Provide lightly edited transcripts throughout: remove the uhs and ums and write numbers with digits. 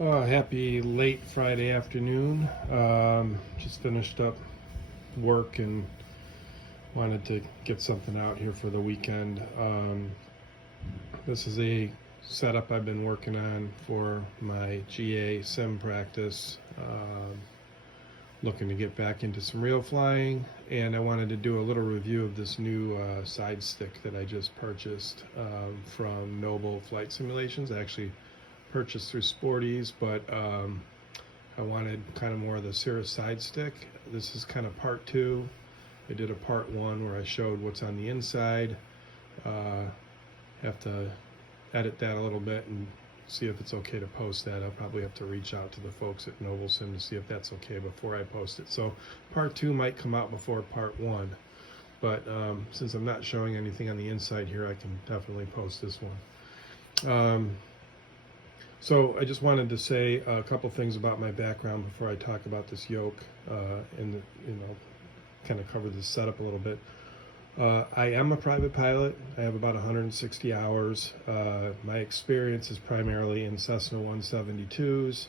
Happy late Friday afternoon. Just finished up work and wanted to get something out here for the weekend. This is a setup I've been working on for my GA Sim practice. Looking to get back into some real flying, and I wanted to do a little review of this new side stick that I just purchased from Noble Flight Simulations. I actually purchased through Sporties, but I wanted kind of more of the Cirrus side stick. This is kind of part two. I did a part one where I showed what's on the inside. Have to edit that a little bit and see if it's okay to post that. I'll probably have to reach out to the folks at Noble Sim to see if that's okay before I post it. So part two might come out before part one, but since I'm not showing anything on the inside here, I can definitely post this one. So I just wanted to say a couple things about my background before I talk about this yoke and kind of cover this setup a little bit. I am a private pilot. I have about 160 hours. My experience is primarily in Cessna 172s.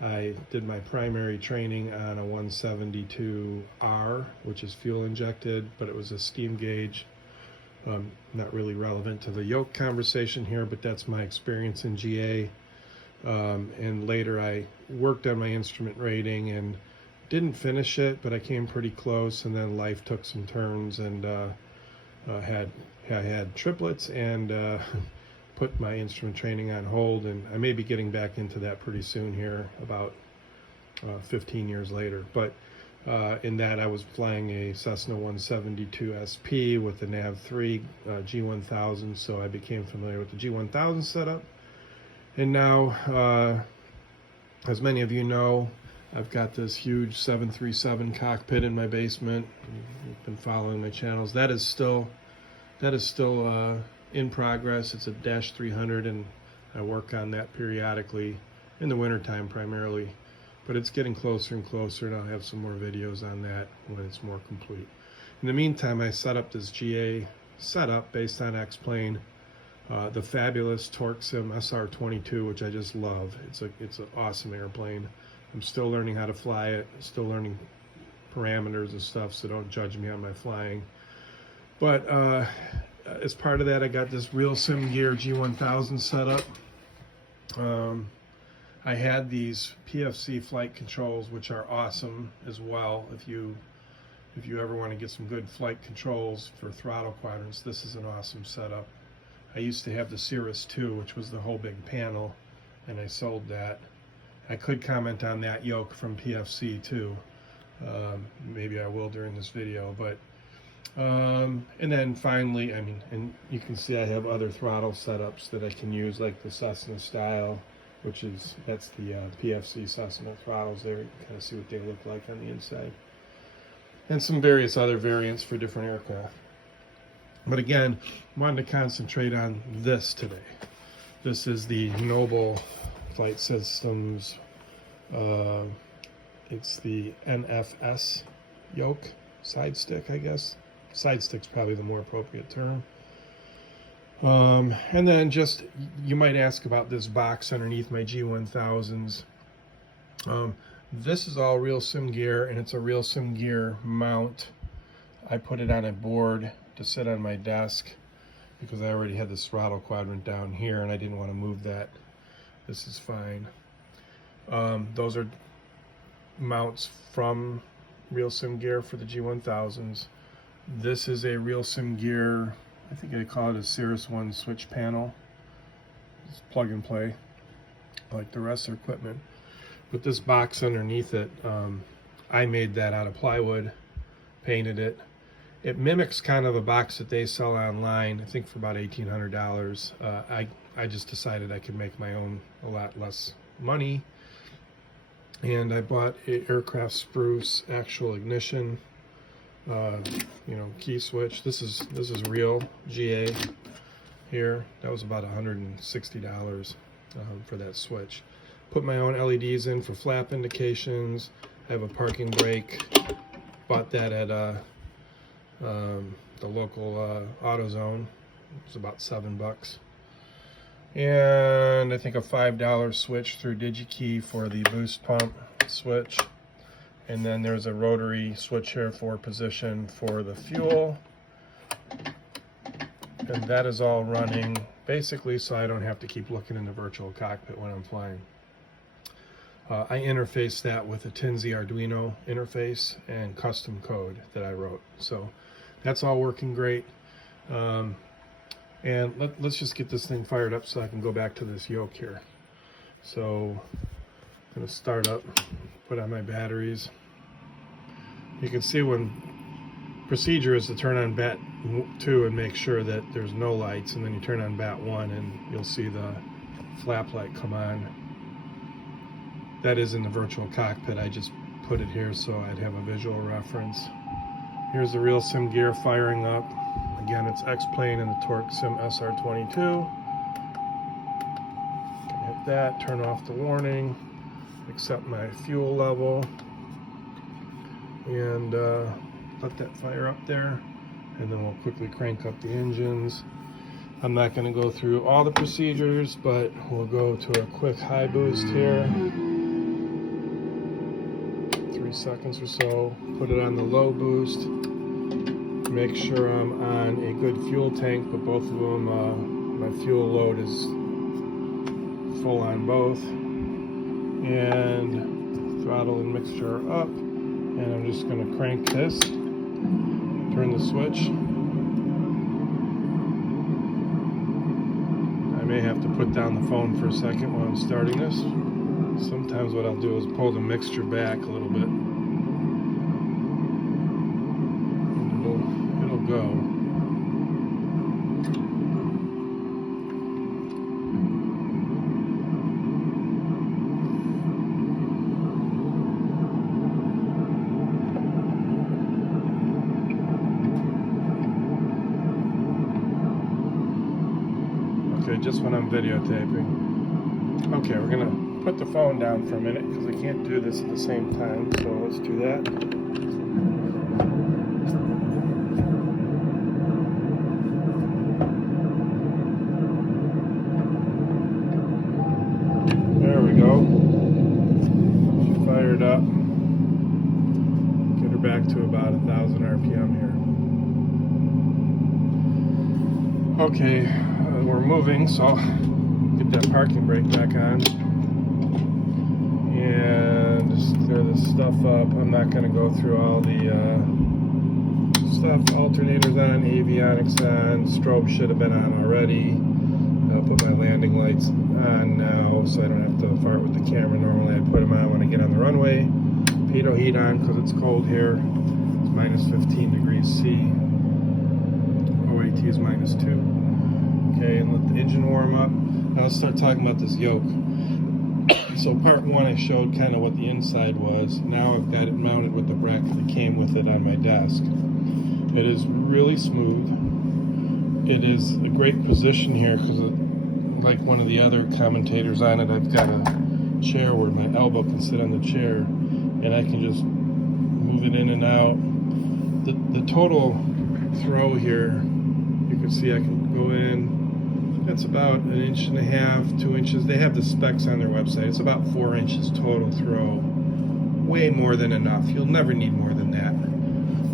I did my primary training on a 172R, which is fuel injected, but it was a steam gauge. Not really relevant to the yoke conversation here, but that's my experience in GA. And later I worked on my instrument rating and didn't finish it, but I came pretty close, and then life took some turns, and I had triplets and put my instrument training on hold, and I may be getting back into that pretty soon here, about 15 years later. But in that I was flying a Cessna 172 SP with the NAV3 G1000, so I became familiar with the G1000 setup. And now, as many of you know, I've got this huge 737 cockpit in my basement. You've been following my channels. That is still in progress. It's a Dash 300, and I work on that periodically in the wintertime primarily. But it's getting closer and closer, and I'll have some more videos on that when it's more complete. In the meantime, I set up this GA setup based on X-Plane. The fabulous Torque Sim SR22, which I just love. It's an awesome airplane. I'm still learning how to fly it, still learning parameters and stuff, so don't judge me on my flying. But as part of that, I got this Real Sim Gear G1000 set up. I had these PFC flight controls, which are awesome as well. If you ever want to get some good flight controls for throttle quadrants, this is an awesome setup. I used to have the Cirrus 2, which was the whole big panel, and I sold that. I could comment on that yoke from PFC too. Maybe I will during this video, but and then finally, and you can see I have other throttle setups that I can use, like the Cessna style, that's the PFC Cessna throttles there. You can kind of see what they look like on the inside, and some various other variants for different aircraft. But again, I wanted to concentrate on this today. This is the Noble Flight Systems. It's the NFS yoke side stick, I guess. Side stick's probably the more appropriate term. And then just, you might ask about this box underneath my G1000s. This is all Real Sim Gear, and it's a Real Sim Gear mount. I put it on a board to sit on my desk because I already had this throttle quadrant down here, and I didn't want to move that. This is fine. Those are mounts from Real Sim Gear for the G1000s. This is a Real Sim Gear, I think they call it a Cirrus 1 switch panel. It's plug and play like the rest of the equipment. But this box underneath it, I made that out of plywood, painted it. It mimics kind of a box that they sell online, I think for about $1,800. I just decided I could make my own a lot less money, and I bought an aircraft spruce actual ignition, key switch. This is real GA here. That was about $160 for that switch. Put my own LEDs in for flap indications. I have a parking brake. Bought that at the local AutoZone. It was about $7. and I think a $5 switch through DigiKey for the boost pump switch. And then there's a rotary switch here for position for the fuel. And that is all running basically so I don't have to keep looking in the virtual cockpit when I'm flying. I interfaced that with a Tinsy Arduino interface and custom code that I wrote. So that's all working great. And let's just get this thing fired up so I can go back to this yoke here. So I'm going to start up, put on my batteries. You can see when procedure is to turn on bat 2 and make sure that there's no lights, and then you turn on bat 1 and you'll see the flap light come on. That is in the virtual cockpit. I just put it here so I'd have a visual reference. Here's the real sim gear firing up. Again, it's X-Plane and the Torque Sim SR22. Can hit that, turn off the warning, accept my fuel level, and let that fire up there. And then we'll quickly crank up the engines. I'm not going to go through all the procedures, but we'll go to a quick high boost here. 3 seconds or so. Put it on the low boost. Make sure I'm on a good fuel tank, but both of them, my fuel load is full on both. And throttle and mixture up. And I'm just going to crank this, turn the switch. I may have to put down the phone for a second while I'm starting this. Sometimes what I'll do is pull the mixture back a little bit. It'll go. Okay, just when I'm videotaping. Okay, we're gonna put the phone down for a minute because I can't do this at the same time, so let's do that. There we go. She fired up. Get her back to about 1,000 RPM here. Okay, we're moving, so I'll get that parking brake back on. And just clear this stuff up. I'm not going to go through all the stuff. Alternators on, avionics on, strobe should have been on already. I'll put my landing lights on now so I don't have to fart with the camera. Normally I put them on when I get on the runway. Pitot heat on because it's cold here. It's minus 15 degrees C. OAT is minus 2. Okay, and let the engine warm up. Now let's start talking about this yoke. So part 1 I showed kind of what the inside was. Now I've got it mounted with the bracket that came with it on my desk. It is really smooth. It is a great position here because like one of the other commentators on it, I've got a chair where my elbow can sit on the chair and I can just move it in and out. The total throw here, you can see I can go in. That's about 1.5 inches, 2 inches. They have the specs on their website. It's about 4 inches total throw. Way more than enough. You'll never need more than that.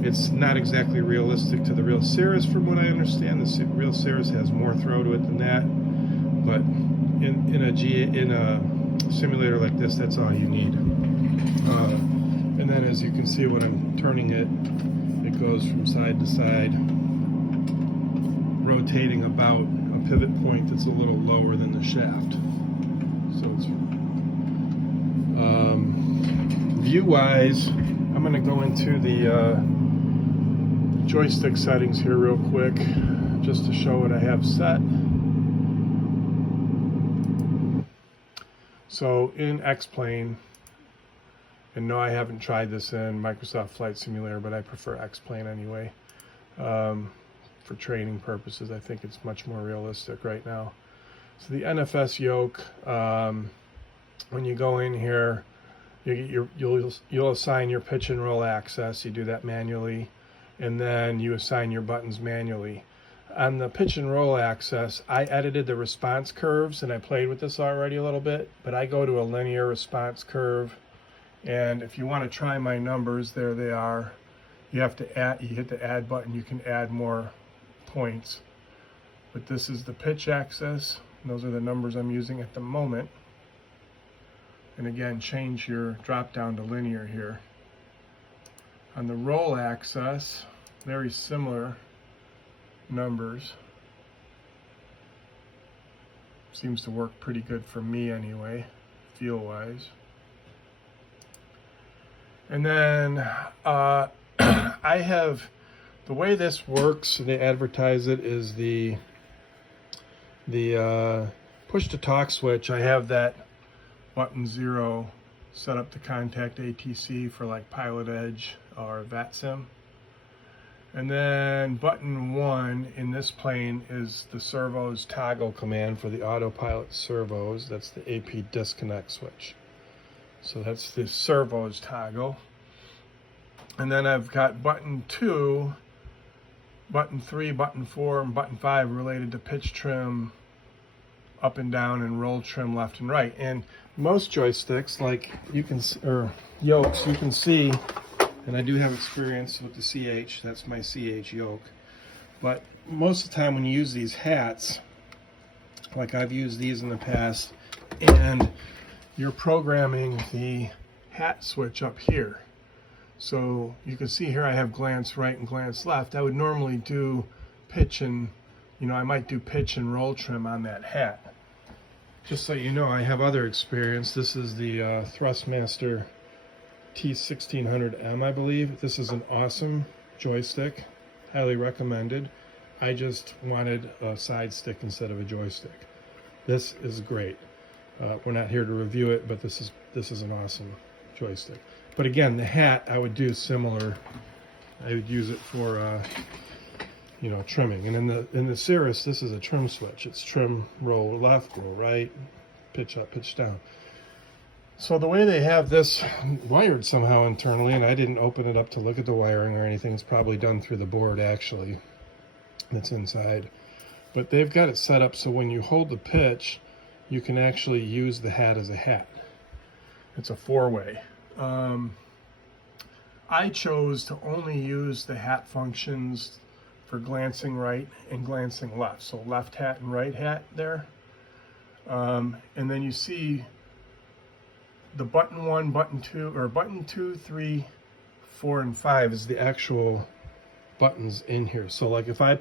It's not exactly realistic to the real Cirrus from what I understand. The real Cirrus has more throw to it than that. But in a simulator like this, that's all you need. And then as you can see when I'm turning it, it goes from side to side, rotating about a pivot point that's a little lower than the shaft. So it's view-wise, I'm going to go into the joystick settings here real quick, just to show what I have set. So in X-Plane, and no, I haven't tried this in Microsoft Flight Simulator, but I prefer X-Plane anyway. For training purposes, I think it's much more realistic right now. So the NFS yoke, when you go in here, you'll assign your pitch and roll access. You do that manually, and then you assign your buttons manually. On the pitch and roll axis, I edited the response curves, and I played with this already a little bit, but I go to a linear response curve. And if you want to try my numbers, there they are. You have to add, you hit the add button, you can add more points. But this is the pitch axis, and those are the numbers I'm using at the moment. And again, change your drop down to linear here. On the roll axis, very similar numbers. Seems to work pretty good for me anyway, feel wise. And then I have, the way this works, they advertise it, is the push to talk switch. I have that button 0 set up to contact ATC for like Pilot Edge or VAT Sim. And then button 1 in this plane is the servos toggle command for the autopilot servos. That's the AP disconnect switch. So that's the servos toggle. And then I've got button 2, button 3, button 4, and button 5 related to pitch trim up and down and roll trim left and right. And most joysticks, like you can, or yokes, you can see, and I do have experience with the CH, that's my CH yoke. But most of the time when you use these hats, like I've used these in the past, and you're programming the hat switch up here. So you can see here I have glance right and glance left. I would normally do pitch and, I might do pitch and roll trim on that hat. Just so you know, I have other experience. This is the Thrustmaster T1600M, I believe. This is an awesome joystick, highly recommended. I just wanted a side stick instead of a joystick. This is great. We're not here to review it, but this is an awesome joystick. But again, the hat I would do similar. I would use it for trimming. And in the Cirrus, this is a trim switch. It's trim, roll left, roll right, pitch up, pitch down. So the way they have this wired somehow internally, and I didn't open it up to look at the wiring or anything, it's probably done through the board actually that's inside. But they've got it set up so when you hold the pitch, you can actually use the hat as a hat. It's a 4-way. I chose to only use the hat functions for glancing right and glancing left. So left hat and right hat there. And then you see the button 1, button 2, or button 2, 3, 4, and 5 is the actual buttons in here. So like if I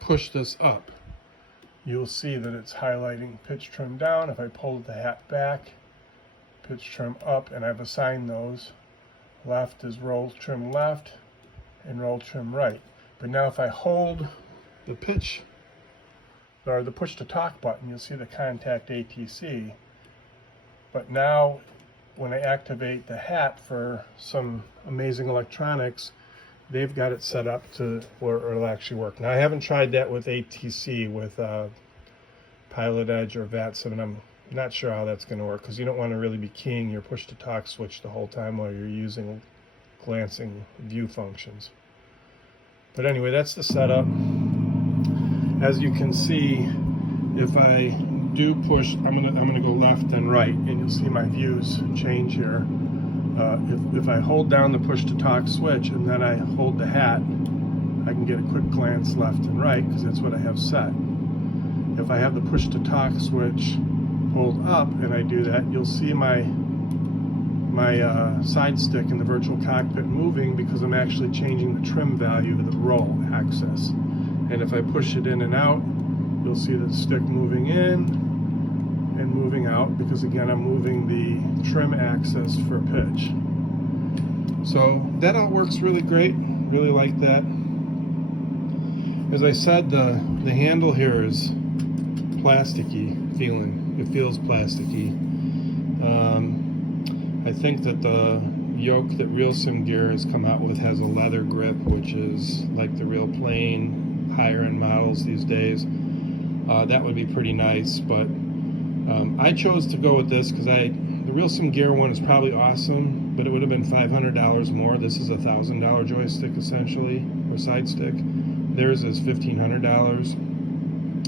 push this up, you'll see that it's highlighting pitch trim down. If I pull the hat back, pitch trim up, and I've assigned those. Left is roll trim left and roll trim right. But now if I hold the pitch, or the push to talk button, you'll see the contact ATC. But now when I activate the hat for some amazing electronics, they've got it set up to where it'll actually work. Now I haven't tried that with ATC, with Pilot Edge or VAT Sim, and I'm not sure how that's going to work, because you don't want to really be keying your push to talk switch the whole time while you're using glancing view functions. But anyway, that's the setup. As you can see, if I do push, I'm gonna go left and right, and you'll see my views change here. If I hold down the push to talk switch and then I hold the hat, I can get a quick glance left and right because that's what I have set. If I have the push to talk switch pulled up and I do that, you'll see my side stick in the virtual cockpit moving because I'm actually changing the trim value of the roll axis. And if I push it in and out, you'll see the stick moving in and moving out, because again I'm moving the trim axis for pitch. So that all works really great, really like that. As I said, the handle here is plasticky feeling. It feels plasticky. I think that the yoke that Real Sim Gear has come out with has a leather grip, which is like the Real Plane higher end models these days. That would be pretty nice, but I chose to go with this because the Real Sim Gear one is probably awesome, but it would have been $500 more. This is a $1,000 joystick essentially, or side stick. Theirs is $1,500,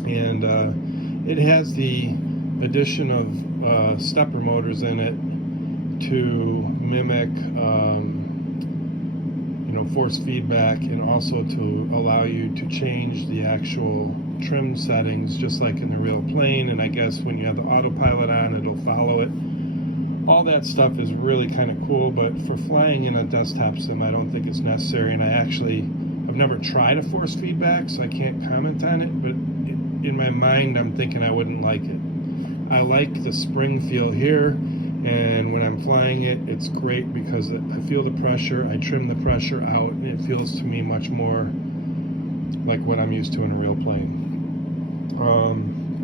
and it has the addition of stepper motors in it to mimic force feedback, and also to allow you to change the actual trim settings just like in the real plane. And I guess when you have the autopilot on, it'll follow it. All that stuff is really kind of cool, but for flying in a desktop sim, I don't think it's necessary. And I've never tried a force feedback, so I can't comment on it, but in my mind I'm thinking I wouldn't like it. I like the spring feel here, and when I'm flying it, it's great because I feel the pressure, I trim the pressure out, and it feels to me much more like what I'm used to in a real plane.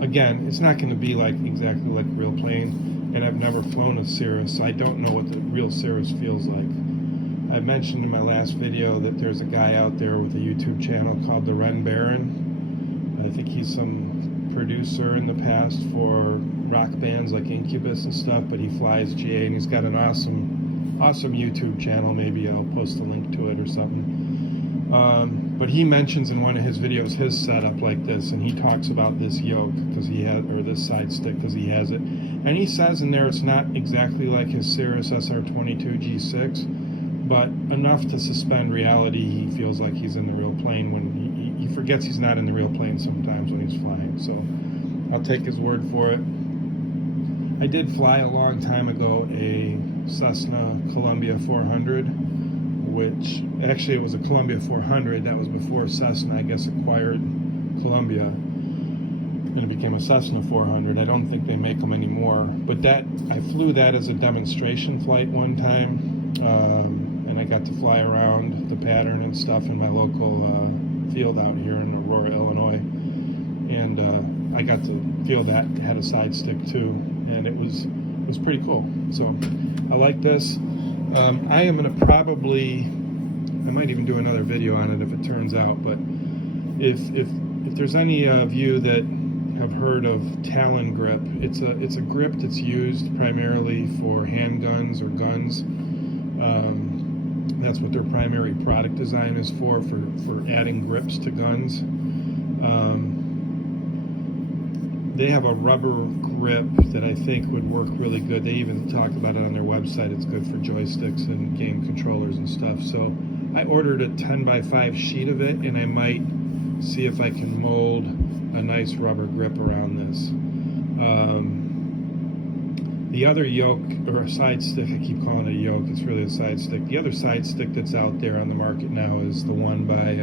Again, it's not going to be exactly like a real plane, and I've never flown a Cirrus, so I don't know what the real Cirrus feels like. I mentioned in my last video that there's a guy out there with a YouTube channel called the Ren Barron. I think he's some producer in the past for rock bands like Incubus and stuff, but he flies GA, and he's got an awesome YouTube channel. Maybe I'll post a link to it or something. But he mentions in one of his videos his setup like this, and he talks about this yoke because he has, or this side stick because he has it, and he says in there it's not exactly like his Cirrus SR22 G6, but enough to suspend reality. He feels like he's in the real plane when he forgets he's not in the real plane sometimes when he's flying. So I'll take his word for it. I did fly a long time ago a Cessna Columbia 400, which actually it was a Columbia 400. That was before Cessna, I guess, acquired Columbia, and it became a Cessna 400. I don't think they make them anymore, but I flew that as a demonstration flight one time, and I got to fly around the pattern and stuff in my local field out here in Aurora, Illinois, and I got to feel that. It had a side stick too, and it was pretty cool. So I like this. I am going to I might even do another video on it if it turns out, but if there's any of you that have heard of Talon grip, it's a grip that's used primarily for handguns or guns. That's what their primary product design is for adding grips to guns. They have a rubber grip that I think would work really good. They even talk about it on their website. It's good for joysticks and game controllers and stuff. So I ordered a 10x5 sheet of it, and I might see if I can mold a nice rubber grip around this. The other yoke, or a side stick, I keep calling it a yoke, it's really a side stick. The other side stick that's out there on the market now is the one by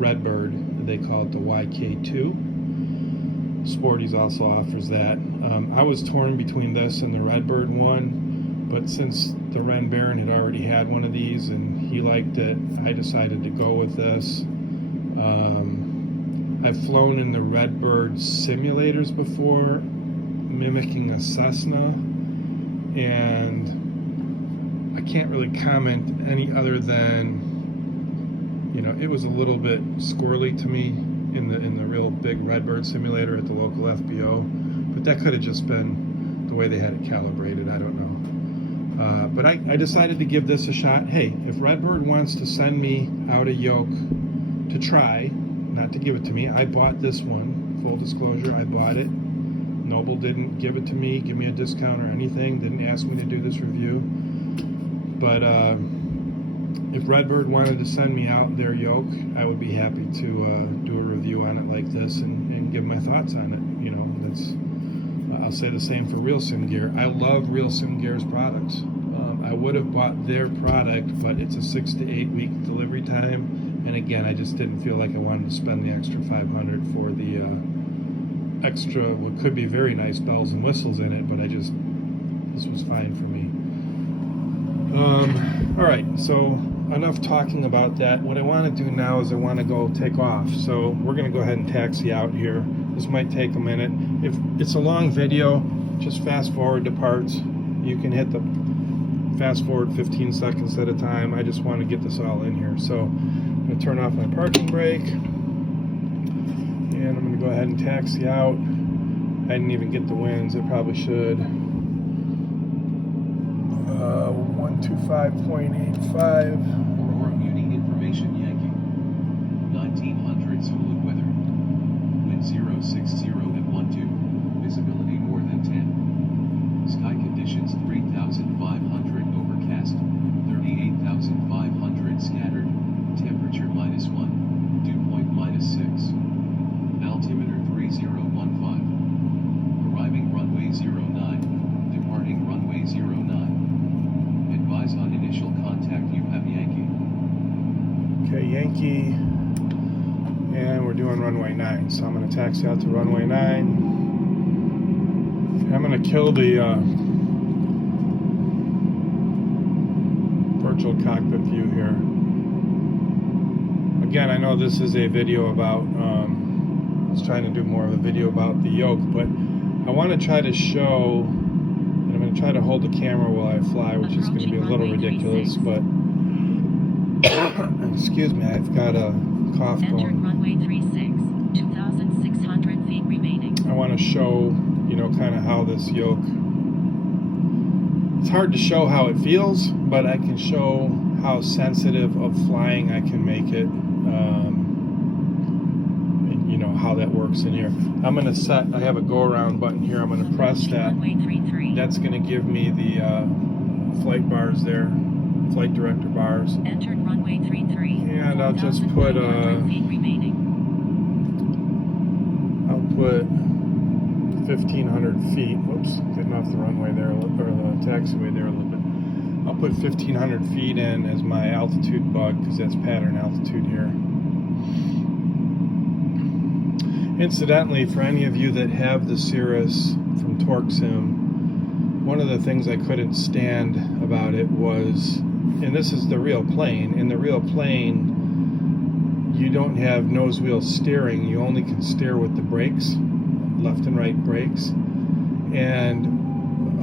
Redbird. They call it the YK2. Sporty's also offers that. I was torn between this and the Redbird one, but since the Ren Barron had already had one of these and he liked it, I decided to go with this. I've flown in the Redbird simulators before, mimicking a Cessna, and I can't really comment any other than, it was a little bit squirrely to me in the real big Redbird simulator at the local FBO, but that could have just been the way they had it calibrated. I don't know. But I decided to give this a shot. Hey, if Redbird wants to send me out a yoke to try, not to give it to me, I bought this one. Full disclosure, I bought it. Noble didn't give it to me, give me a discount or anything, didn't ask me to do this review. But if Redbird wanted to send me out their yoke, I would be happy to do a review on it like this and give my thoughts on it. I'll say the same for Real Sim Gear. I love Real Sim Gear's products. I would have bought their product, but it's a 6 to 8 week delivery time. And again, I just didn't feel like I wanted to spend the extra $500 for the extra, what could be very nice bells and whistles in it, but this was fine for me. All right, so enough talking about that. What I want to do now is I want to go take off. So we're going to go ahead and taxi out here. This might take a minute. If it's a long video, just fast forward to parts. You can hit the fast forward 15 seconds at a time. I just want to get this all in here. So I'm going to turn off my parking brake, and I'm going to go ahead and taxi out. I didn't even get the winds. I probably should. 125.85. Aurora Muni information Yankee. 19 absolute weather. Wind 060 at 12. Visibility more than 10. Sky conditions 3,500 overcast, 38,500 scattered, temperature -1, dew point -6. Altimeter 3015. Arriving runway 09, departing runway 09. Advise on initial contact, you have Yankee. Okay, Yankee, and we're doing runway 9, so I'm going to taxi out to runway 9. I'm going to kill the virtual cockpit view here. Again, I know this is a video about, I was trying to do more of a video about the Yoke, but I want to try to show, and I'm going to try to hold the camera while I fly, which is going to be a little ridiculous, but excuse me, I've got a cough going. Runway 36, 2,600 feet remaining. I want to show, you know, kind of how this Yoke, it's hard to show how it feels, but I can show how sensitive of flying I can make it, and you know how that works in here. I'm going to set, I have a go around button here, I'm going to press that. That's going to give me the flight bars there, flight director bars. Entered runway 33. And I'll just put I'll put 1,500 feet. Whoops, getting off the runway there, or the taxiway there a little bit. I'll put 1,500 feet in as my altitude bug, because that's pattern altitude here. Incidentally, for any of you that have the Cirrus from Torque Sim, one of the things I couldn't stand about it was, and this is the real plane, in the real plane you don't have nose wheel steering, you only can steer with the brakes, left and right brakes, and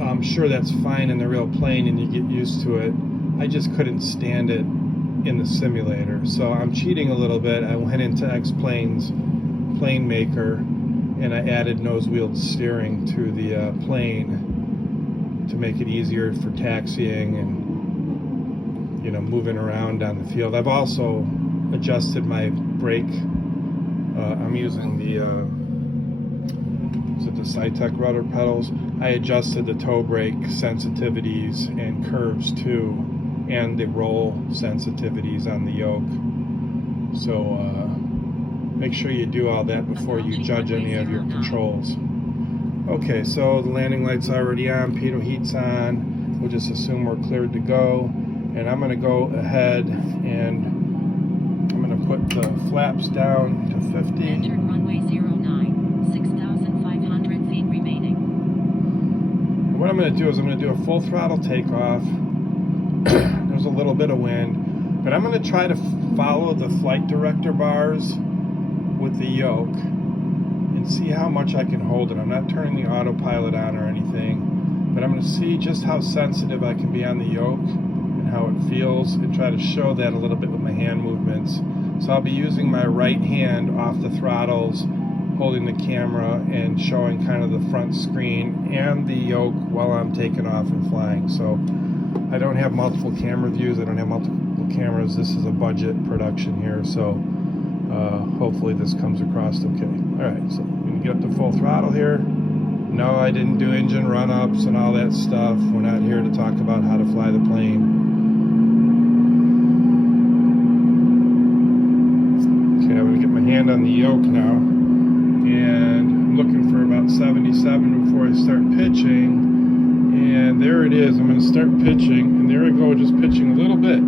I'm sure that's fine in the real plane and you get used to it. I just couldn't stand it in the simulator, so I'm cheating a little bit. I went into X-Plane's plane maker and I added nose wheel steering to the plane to make it easier for taxiing and, you know, moving around on the field. I've also adjusted my brake. I'm using the is it the Cytec rudder pedals? I adjusted the toe brake sensitivities and curves too, and the roll sensitivities on the Yoke. So make sure you do all that before you judge any of your controls. Okay, so the landing light's already on, pitot heat's on. We'll just assume we're cleared to go. And I'm going to go ahead and I'm going to put the flaps down to 50. Entered runway 09, 6,500 feet remaining. And what I'm going to do is I'm going to do a full throttle takeoff. There's a little bit of wind, but I'm going to try to follow the flight director bars with the Yoke and see how much I can hold it. I'm not turning the autopilot on or anything, but I'm going to see just how sensitive I can be on the Yoke, how it feels, and try to show that a little bit with my hand movements. So I'll be using my right hand off the throttles, holding the camera and showing kind of the front screen and the Yoke while I'm taking off and flying. So I don't have multiple camera views, I don't have multiple cameras. This is a budget production here, so hopefully this comes across okay. Alright, so I'm going to get up to full throttle here. No, I didn't do engine run-ups and all that stuff. We're not here to talk about how to fly the plane. Hand on the Yoke now, and I'm looking for about 77 before I start pitching, and there it is. I'm going to start pitching, and there I go, just pitching a little bit.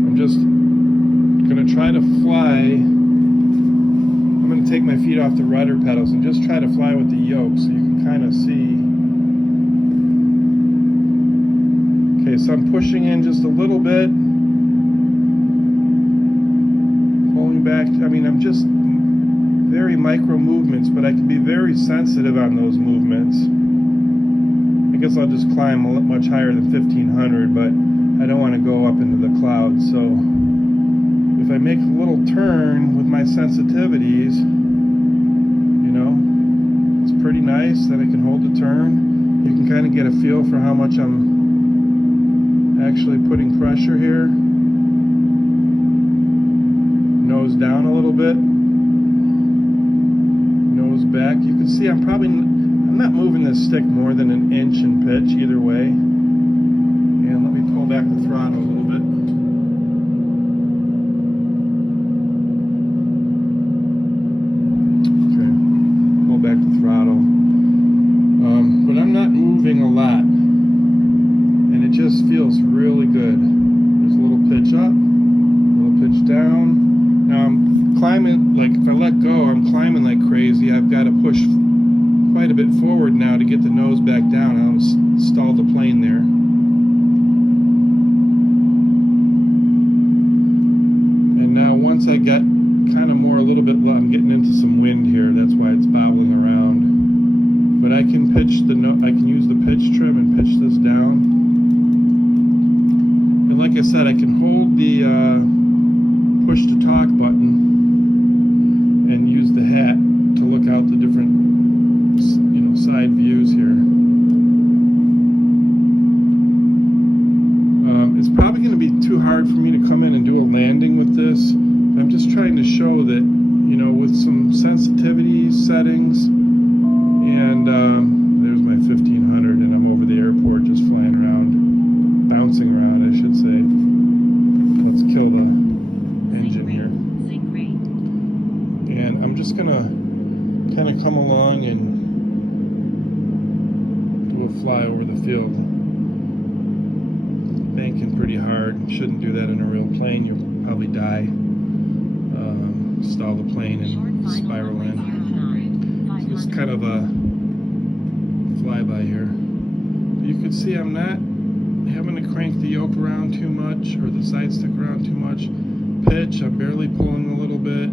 I'm just going to try to fly. I'm going to take my feet off the rudder pedals and just try to fly with the Yoke so you can kind of see. Okay, so I'm pushing in just a little bit. Back, I mean, I'm just very micro movements, but I can be very sensitive on those movements. I guess I'll just climb much higher than 1,500, but I don't want to go up into the clouds. So if I make a little turn with my sensitivities, you know, it's pretty nice that I can hold the turn. You can kind of get a feel for how much I'm actually putting pressure here. nose down a little bit, nose back. You can see I'm not moving this stick more than an inch in pitch either way. And let me pull back the throttle a little bit. Okay, pull back the throttle. But I'm not moving a lot, and it just feels really good. There's a little pitch up, a little pitch down. Now I'm climbing, like if I let go, I'm climbing like crazy. I've got to push quite a bit forward now to get the nose back down. I'll stall the plane there. And now once I get kind of more a little bit low, I'm getting into some wind here. That's why it's bobbling around. But I can pitch I can use the pitch trim and pitch this down. And like I said, I can hold the push to talk button and use the hat to look out the different, side views here. It's probably going to be too hard for me to come in and do a landing with this. I'm just trying to show that, with some sensitivity settings. And there's my 1500, and I'm over the airport just flying around, bouncing around, I should say. Let's kill the engine here. And I'm just gonna kind of come along and do a fly over the field. Banking pretty hard. Shouldn't do that in a real plane. You'll probably die. Stall the plane and spiral in. Just kind of a flyby here. You can see I'm not having to crank the yoke around too much or the side stick around too much. Pitch, I'm barely pulling a little bit.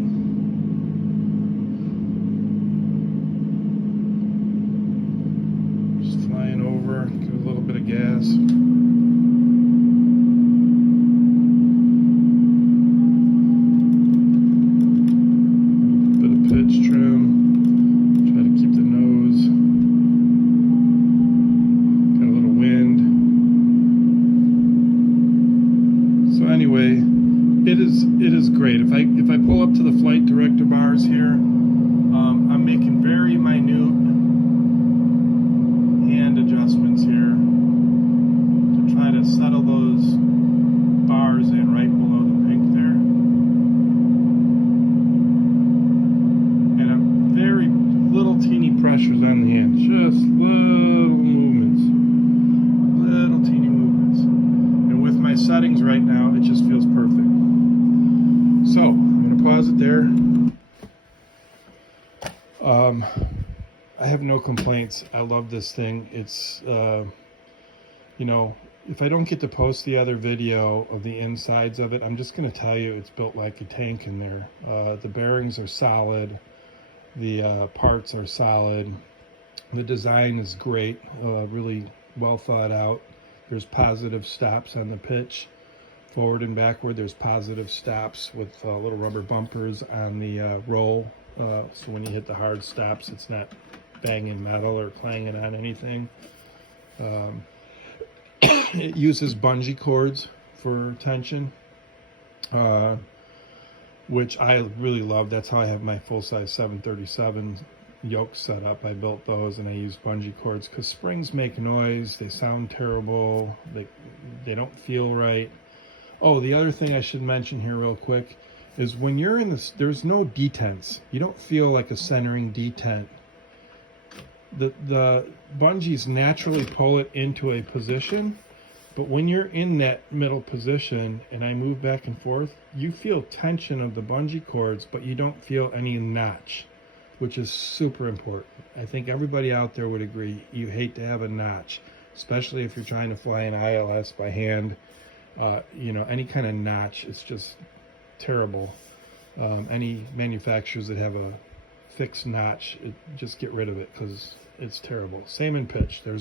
Just flying over, give it a little bit of gas. It is great. If I pull up to the flight director bars here, I'm making very minute hand adjustments here to try to settle those bars in right below the pink there. And a very little teeny pressures on the hand, just little movements, little teeny movements. And with my settings right now, it just feels perfect. So, I'm going to pause it there. I have no complaints. I love this thing. It's, if I don't get to post the other video of the insides of it, I'm just going to tell you it's built like a tank in there. The bearings are solid. The parts are solid. The design is great, really well thought out. There's positive stops on the pitch. Forward and backward, there's positive stops with little rubber bumpers on the roll. So when you hit the hard stops, it's not banging metal or clanging on anything. It uses bungee cords for tension, which I really love. That's how I have my full-size 737 yoke set up. I built those and I use bungee cords because springs make noise. They sound terrible. They don't feel right. Oh, the other thing I should mention here real quick is when you're in this, there's no detents. You don't feel like a centering detent. The bungees naturally pull it into a position, but when you're in that middle position and I move back and forth, you feel tension of the bungee cords, but you don't feel any notch, which is super important. I think everybody out there would agree. You hate to have a notch, especially if you're trying to fly an ILS by hand. Any kind of notch, it's just terrible. Any manufacturers that have a fixed notch, just get rid of it because it's terrible. Same in pitch. The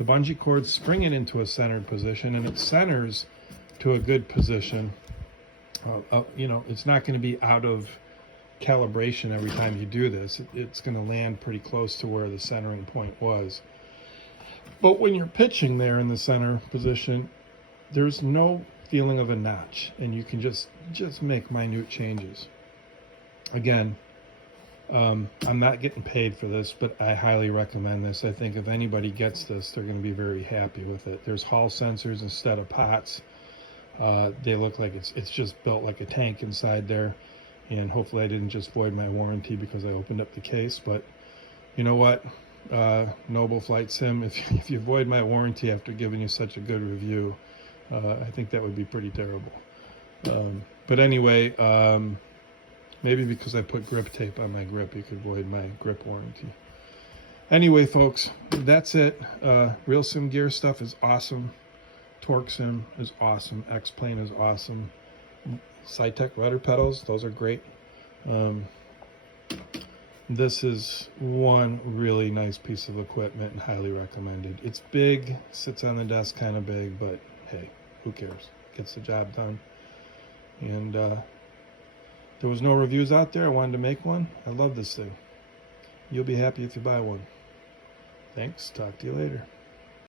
bungee cords spring it into a centered position, and it centers to a good position. It's not going to be out of calibration every time you do this. It's going to land pretty close to where the centering point was. But when you're pitching there in the center position, there's no feeling of a notch, and you can just make minute changes. Again, I'm not getting paid for this, but I highly recommend this. I think if anybody gets this, they're going to be very happy with it. There's Hall sensors instead of pots. They look like it's just built like a tank inside there, and hopefully I didn't just void my warranty because I opened up the case. But you know what, Noble Flight Sim, if you void my warranty after giving you such a good review, I think that would be pretty terrible. But anyway, maybe because I put grip tape on my grip, you could void my grip warranty. Anyway, folks, that's it. Real sim gear stuff is awesome. Torque sim is awesome. X-Plane is awesome. Cytec rudder pedals, those are great. This is one really nice piece of equipment and highly recommended. It's big, sits on the desk kind of big, but hey, who cares? Gets the job done. And there was no reviews out there. I wanted to make one. I love this thing. You'll be happy if you buy one. Thanks. Talk to you later.